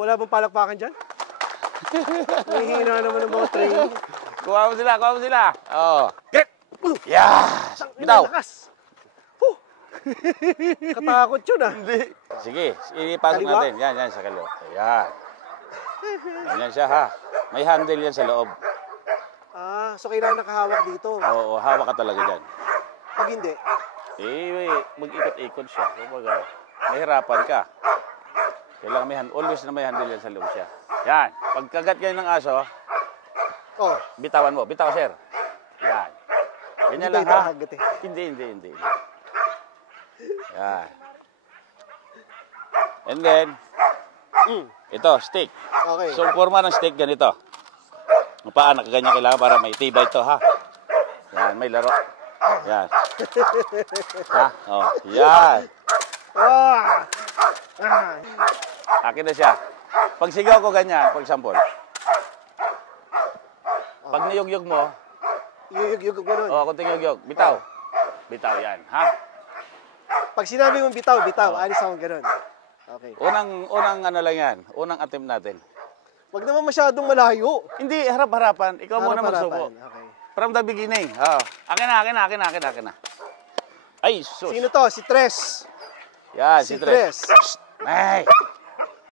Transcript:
wala bang palakpakan dyan? Mahihina naman ng mga training. Kuha mo sila, kuha mo sila. Oh. Get! Yes! Bitaw! Katakot yun ah. Hindi. Sige, ipasok Kaliwa? natin. Yan, yan, sa kaliwa. Ayan. Yan siya ha. May handle yan sa loob. Ah, so kailangan nakahawak dito. Oo, hawak ka talaga dyan. Pag hindi, Mag-ikot-ikot siya. Kumbaga, mahirapan ka. Kailangan may handle. Always na may handle yan sa loob siya. Yan. Pagkagat kayo ng aso, oh, bitawan mo. Bitaw, sir. Yan. hindi Ganyan ba lang ito ha. kagat eh? Hindi. Yan. And then, ito, stick. Okay. So, ang forma ng stick, ganito. Ang paa, nakaganyan kailangan para may tibay ito, ha? Yan, may laro. Yan. Ha? Oh, yan. Ah! Akin na siya. Pag sigaw ko ganyan, for example. Pag niyog-yog mo, Yug-yug gano'n. kunting yog-yog, bitaw. Bitaw yan, ha? Pag sinabi mong bitaw, alis akong gano'n. Okay. Unang ano lang yan, unang attempt natin. Wag naman masyadong malayo. Hindi, harap-harapan. Ikaw muna Harap-harapan. magsubo. Okay. From the beginning. Oh. Akin na. Ay, sus. Sino to? Si Tres. Yan, Si si Tres. Tres. Hey!